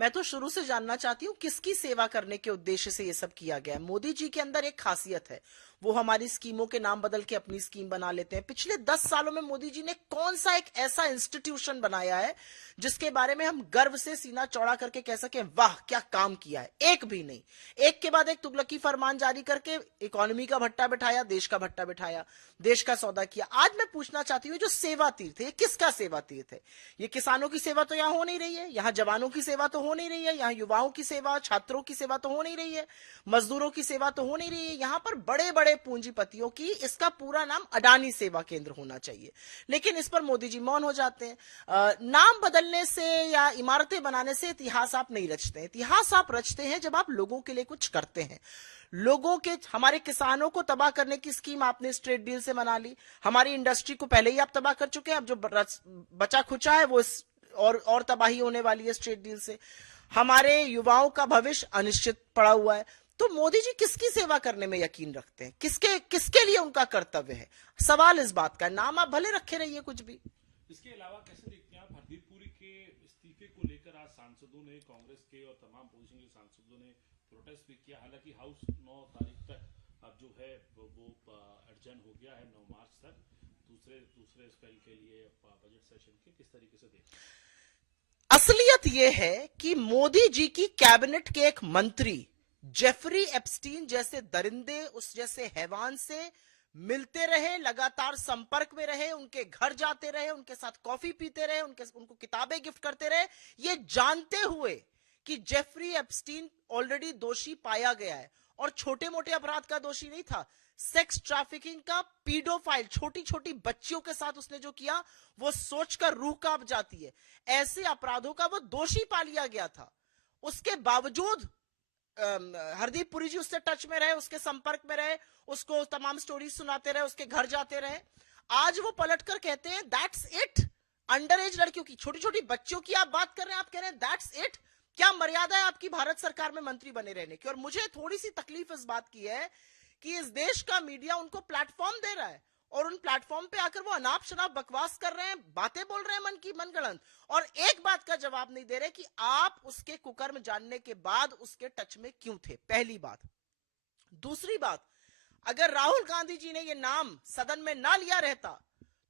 मैं तो शुरू से जानना चाहती हूँ किसकी सेवा करने के उद्देश्य से ये सब किया गया है। मोदी जी के अंदर एक खासियत है, वो हमारी स्कीमों के नाम बदल के अपनी स्कीम बना लेते हैं। पिछले 10 सालों में मोदी जी ने कौन सा एक ऐसा इंस्टीट्यूशन बनाया है जिसके बारे में हम गर्व से सीना चौड़ा करके कह सकें वाह क्या काम किया है? एक भी नहीं। एक के बाद एक तुगलकी फरमान जारी करके इकोनॉमी का भट्टा बिठाया, देश का भट्टा बिठाया, देश का सौदा किया। आज मैं पूछना चाहती हूँ, जो सेवा तीर्थ है ये किसका सेवा तीर्थ है? ये किसानों की सेवा तो यहाँ हो नहीं रही है, यहाँ जवानों की सेवा तो हो नहीं रही है, यहाँ युवाओं की सेवा, छात्रों की सेवा तो हो नहीं रही है, मजदूरों की सेवा तो हो नहीं रही है। यहाँ पर बड़े बड़े पूंजीपतियों की, इसका पूरा नाम अडानी सेवा केंद्र होना चाहिए, लेकिन इस पर मोदी जी मौन हो जाते हैं। नाम बदलने से या इमारतें बनाने से इतिहास आप नहीं रचते। इतिहास आप रचते हैं जब आप लोगों के लिए कुछ करते हैं। लोगों के, हमारे किसानों को तबाह करने की स्कीम आपने ट्रेड डील से बना ली। हमारी इंडस्ट्री को पहले ही आप तबाह कर चुके हैं, अब जो बचा खुचा है वो और तबाही होने वाली है ट्रेड डील से। हमारे युवाओं का भविष्य अनिश्चित पड़ा हुआ है। तो मोदी जी किसकी सेवा करने में यकीन रखते हैं? किसके किसके लिए उनका कर्तव्य है? सवाल इस बात का। नाम आप भले रखे रहिए कुछ भी। इसके अलावा कैसे देखते हैं आप हरदीप पुरी के इस्तीफे को लेकर? आज सांसदों ने, कांग्रेस के और तमाम पोजीशन के सांसदों ने प्रोटेस्ट भी किया। हालांकि हाउस 9 तारीख तक अब जो है वो एडजर्न हो गया है, 9 मार्च तक दूसरे स्पेल के लिए बजट सेशन के। किस तरीके से देखते हैं? असलियत यह है कि मोदी जी की कैबिनेट के एक मंत्री जेफरी एप्स्टीन जैसे दरिंदे, उस जैसे हैवान से मिलते रहे, लगातार संपर्क में रहे, उनके घर जाते रहे, उनके साथ कॉफी पीते रहे, उनको किताबें गिफ्ट करते रहे, ये जानते हुए कि जेफरी एप्स्टीन ऑलरेडी दोषी पाया गया है और छोटे मोटे अपराध का दोषी नहीं था, सेक्स ट्रैफिकिंग का पीडोफाइल, छोटी छोटी बच्चियों के साथ उसने जो किया वो सोचकर रूह कांप जाती है। ऐसे अपराधों का वो दोषी पा लिया गया था। उसके बावजूद हरदीप पुरी जी उससे टच में रहे, उसके संपर्क में रहे, उसको तमाम स्टोरीज सुनाते रहे, उसके घर जाते रहे। आज वो पलटकर कहते हैं दैट्स इट। अंडर एज लड़कियों की, छोटी छोटी बच्चियों की आप बात कर रहे हैं, आप कह रहे हैं दैट्स इट। क्या मर्यादा है आपकी भारत सरकार में मंत्री बने रहने की? और मुझे थोड़ी सी तकलीफ इस बात की है कि इस देश का मीडिया उनको प्लेटफॉर्म दे रहा है और उन प्लेटफॉर्म पे आकर वो अनाप शनाप बकवास कर रहे हैं, बातें बोल रहे हैं मन की मनगढ़ंत, और एक बात का जवाब नहीं दे रहे कि आप उसके कुकर्म जानने के बाद उसके टच में क्यों थे। पहली बात। दूसरी बात, अगर राहुल गांधी जी ने ये नाम सदन में ना लिया रहता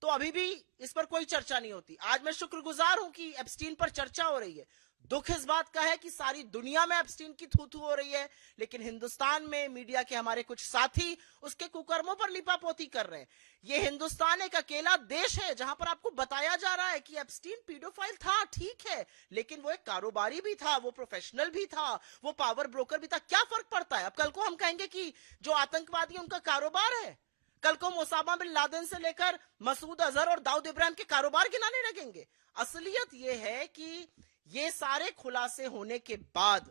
तो अभी भी इस पर कोई चर्चा नहीं होती। आज मैं शुक्रगुजार हूं कि एप्स्टीन पर चर्चा हो रही है। दुख इस बात का है कि सारी दुनिया में एप्स्टीन की थू थू हो रही है, लेकिन हिंदुस्तान में मीडिया के हमारे कुछ साथी उसके कुकर्मों पर लिपापोती कर रहे हैं। ये हिंदुस्तान एक अकेला देश है जहां पर आपको बताया जा रहा है कि एप्स्टीन पीडोफाइल था, ठीक है, लेकिन वो एक कारोबारी भी था, वो प्रोफेशनल भी था, वो पावर ब्रोकर भी था। क्या फर्क पड़ता है? अब कल को हम कहेंगे कि जो आतंकवादी उनका कारोबार है, कल को ओसामा बिन लादेन से लेकर मसूद अजहर और दाऊद इब्राहिम के कारोबार गिनाने लगेंगे। असलियत यह है कि ये सारे खुलासे होने के बाद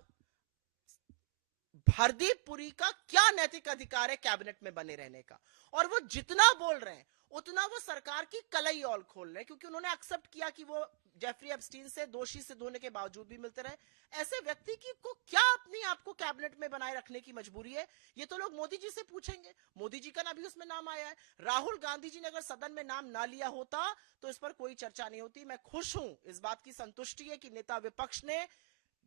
हरदीप पुरी का क्या नैतिक अधिकार है कैबिनेट में बने रहने का? और वो जितना बोल रहे हैं उतना वो सरकार की कलई और खोल रहे हैं, क्योंकि उन्होंने एक्सेप्ट किया कि वो जेफरी एप्स्टीन से दोषी सिद्ध होने के बावजूद भी मिलते रहे। ऐसे व्यक्ति की को क्या अपनी आपको कैबिनेट में बनाए रखने की मजबूरी है? ये तो लोग मोदी जी से पूछेंगे। मोदी जी का ना भी उसमें नाम आया है। राहुल गांधी जी ने अगर सदन में नाम ना लिया होता तो इस पर कोई चर्चा नहीं होती। मैं खुश हूं, इस बात की संतुष्टि है कि नेता विपक्ष ने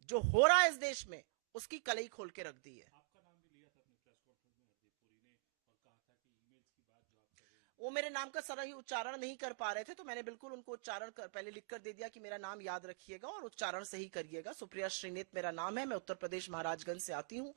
जो हो रहा है इस देश में उसकी कलई खोल के रख दी है। आपका नाम भी लिया था अपने प्रेस कॉन्फ्रेंस में हरदीप पुरी ने, और कहा था कि ईमेल्स की बात जो आप कर रहे हैं वो मेरे नाम का सही उच्चारण नहीं कर पा रहे थे, तो मैंने बिल्कुल उनको उच्चारण पहले लिखकर दे दिया कि मेरा नाम याद रखिएगा और उच्चारण सही करिएगा। सुप्रिया श्रीनेत मेरा नाम है, मैं उत्तर प्रदेश महाराजगंज से आती हूँ।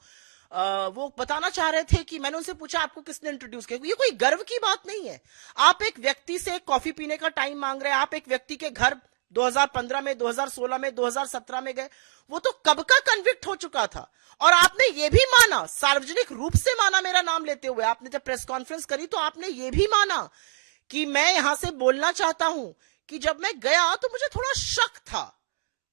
वो बताना चाह रहे थे कि मैंने उनसे पूछा आपको किसने इंट्रोड्यूस किया। ये कोई गर्व की बात नहीं है। आप एक व्यक्ति से कॉफी पीने का टाइम मांग रहे हैं, आप एक व्यक्ति के घर 2015 में, 2016 में, 2017 में गए, वो तो कब का कन्विक्ट हो चुका था। और आपने ये भी माना, सार्वजनिक रूप से माना, मेरा नाम लेते हुए आपने जब प्रेस कॉन्फ्रेंस करी तो आपने ये भी माना कि मैं यहां से बोलना चाहता हूं कि जब मैं गया तो मुझे थोड़ा शक था।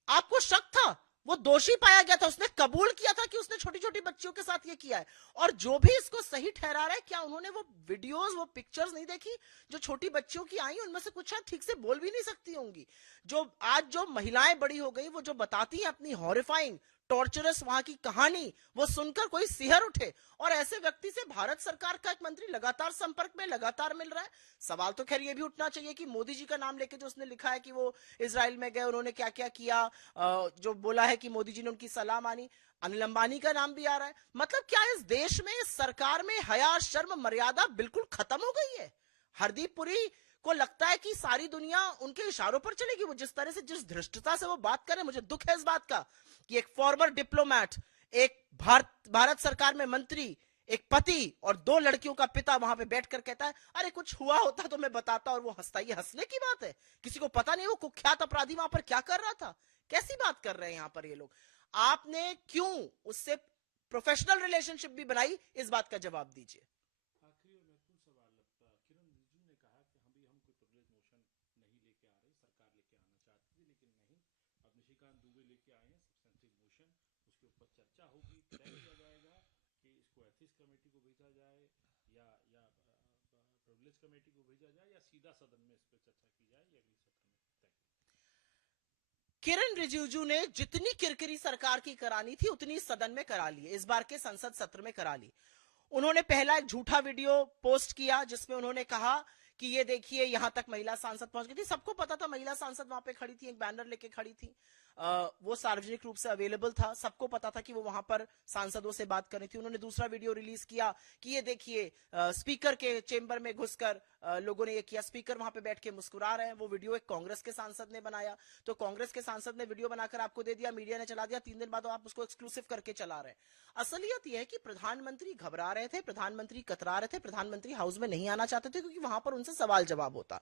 आपको शक था? वो दोषी पाया गया था, उसने कबूल किया था कि उसने छोटी छोटी बच्चियों के साथ ये किया है। और जो भी इसको सही ठहरा रहा है, क्या उन्होंने वो वीडियोस, वो पिक्चर्स नहीं देखी जो छोटी बच्चियों की आई? उनमें से कुछ शायद ठीक से बोल भी नहीं सकती होंगी। जो आज जो महिलाएं बड़ी हो गई, वो जो बताती हैं अपनी हॉरिफाइंग टॉर्चरस वहां की कहानी वो सुनकर कोई सिहर उठे, और ऐसे व्यक्ति से भारत सरकार का एक मंत्री लगातार संपर्क में लगातार मिल रहा है। सवाल तो खैर ये भी उठना चाहिए कि मोदी जी का नाम लेके जो उसने लिखा है कि वो इजराइल में गए, उन्होंने क्या क्या किया, जो बोला है कि मोदी जी ने उनकी सलाह मानी, अनिल अंबानी का नाम भी आ रहा है। मतलब क्या इस देश में, इस सरकार में हया शर्म मर्यादा बिल्कुल खत्म हो गई है? हरदीप पुरी को लगता है कि सारी दुनिया उनके इशारों पर चलेगी। वो जिस तरह से, जिस धृष्टता से वो बात करें, मुझे दुख है इस बात का कि एक फॉर्मर डिप्लोमैट, एक भारत सरकार में मंत्री, एक पति और 2 लड़कियों का पिता वहां पे बैठकर कहता है अरे कुछ हुआ होता तो मैं बताता, और वो हंसता। ये हंसने की बात है? किसी को पता नहीं वो कुख्यात अपराधी वहां पर क्या कर रहा था? कैसी बात कर रहे हैं यहां पर ये लोग? आपने क्यों उससे प्रोफेशनल रिलेशनशिप भी बनाई, इस बात का जवाब दीजिए। आखिरी और महत्वपूर्ण सवाल, किरण रिजिजू ने कहा कि हम कोई प्रिविलेज मोशन नहीं लेके आ रहे, सरकार लेके आना चाहती थी लेकिन नहीं, अब निशिकांत दुबे लेके आए हैं सब्सटेंटिव मोशन, उसके ऊपर चर्चा होगी, तय किया जाएगा कि इसको एथिक्स कमेटी को भेजा जाए या प्रिविलेज कमेटी को भेजा जाए, या सीधा सदन में इस पर चर्चा की जाए, ये अगले सत्र में तय किया। किरण रिजिजू ने जितनी किरकिरी सरकार की करानी थी उतनी सदन में करा ली, इस बार के संसद सत्र में करा ली। उन्होंने पहला एक झूठा वीडियो पोस्ट किया जिसमें उन्होंने कहा कि ये देखिए यहां तक महिला सांसद पहुंच गई थी। सबको पता था महिला सांसद वहां पे खड़ी थी, एक बैनर लेके खड़ी थी, वो सार्वजनिक रूप से अवेलेबल था, सबको पता था कि वो वहां पर सांसदों से बात कर रही थी। उन्होंने दूसरा वीडियो रिलीज किया कि ये देखिए स्पीकर के चेंबर में घुसकर लोगों ने ये किया, स्पीकर वहां पे बैठ के मुस्कुरा रहे हैं। वो वीडियो एक कांग्रेस के सांसद ने बनाया, तो कांग्रेस के सांसद ने वीडियो बनाकर आपको दे दिया, मीडिया ने चला दिया, 3 दिन बाद आप उसको एक्सक्लूसिव करके चला रहे हैं। असलियत यह है कि प्रधानमंत्री घबरा रहे थे, प्रधानमंत्री कतरा रहे थे, प्रधानमंत्री हाउस में नहीं आना चाहते थे क्योंकि वहां पर उनसे सवाल जवाब होता।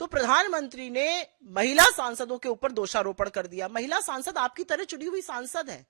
तो प्रधानमंत्री ने महिला सांसदों के ऊपर दोषारोपण कर दिया। महिला सांसद आपकी तरह चुनी हुई सांसद है,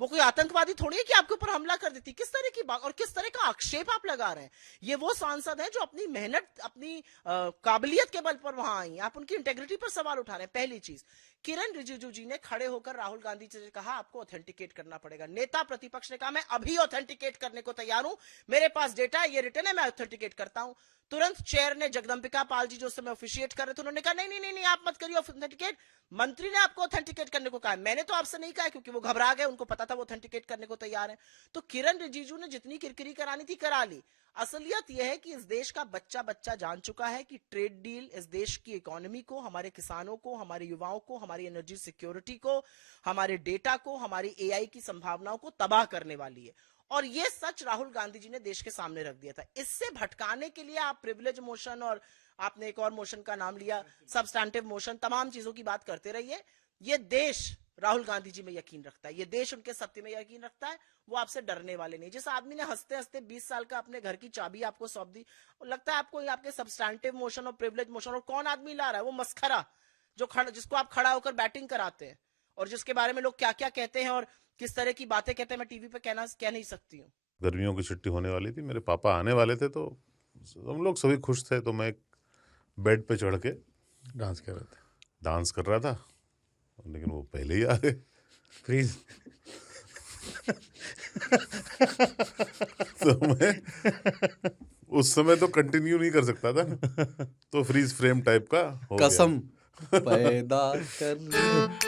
वो कोई आतंकवादी थोड़ी है कि आपके ऊपर हमला कर देती। किस तरह की बात और किस तरह का आक्षेप आप लगा रहे हैं? ये वो सांसद है जो अपनी मेहनत, अपनी काबिलियत के बल पर वहां आई, आप उनकी इंटेग्रिटी पर सवाल उठा रहे हैं। पहली चीज, किरण रिजिजू जी ने खड़े होकर राहुल गांधी जी से कहा आपको ऑथेंटिकेट करना पड़ेगा। नेता प्रतिपक्ष ने कहा मैं अभी ऑथेंटिकेट करने को तैयार हूं, मेरे पास डेटा है, ये रिटर्न है, मैं ऑथेंटिकेट करता हूं। तुरंत चेयर ने, जगदंबिका पाल जी जो उस समय ऑफिशिएट कर रहे थे, उन्होंने कहा नहीं नहीं नहीं नहीं, आप मत करिए ऑथेंटिकेट, मंत्री ने आपको ऑथेंटिकेट करने को कहा, मैंने तो आपसे नहीं कहा, क्योंकि वो घबरा गए, उनको पता था वो ऑथेंटिकेट करने को तैयार है। तो किरण रिजिजू ने जितनी किरकिरी करानी थी करा ली। असलियत यह है कि इस देश का बच्चा बच्चा जान चुका है कि ट्रेड डील इस देश की इकोनॉमी को, हमारे किसानों को, हमारे युवाओं को, हमारी एनर्जी सिक्योरिटी को, हमारे डेटा को, हमारी एआई की संभावनाओं को तबाह करने वाली है। और ये सच राहुल गांधी जी ने देश के सामने रख दिया था। इससे भटकाने के लिए आप प्रिविलेज मोशन, और आपने एक और मोशन का नाम लिया सब्सटैंटिव मोशन, तमाम चीजों की बात करते रहिए। ये देश राहुल गांधी जी में यकीन रखता है, ये देश उनके सत्य में यकीन रखता है, वो आपसे डरने वाले नहीं। जिस आदमी ने हंसते हंसते 20 साल का अपने घर की चाबी आपको सौंप दी, लगता है आपको आपके सब्सटैंटिव मोशन और प्रिविलेज मोशन, और कौन आदमी ला रहा है? वो मस्खरा जिसको आप खड़ा होकर बैटिंग कराते हैं, और जिसके बारे में लोग क्या क्या कहते हैं और किस तरह की बातें कहते हैं, मैं टीवी पे कह नहीं सकती हूँ। गर्मियों की छुट्टी होने वाली थी, मेरे पापा आने वाले थे, तो हम लोग सभी खुश थे। तो मैं बेड पे चढ़ के डांस कर रहा था, लेकिन वो पहले ही आ गए। फ्रीज। तो मैं उस समय तो कंटिन्यू नहीं कर सकता था ना, तो फ्रीज फ्रेम टाइप का हो गया। कसम पैदा कर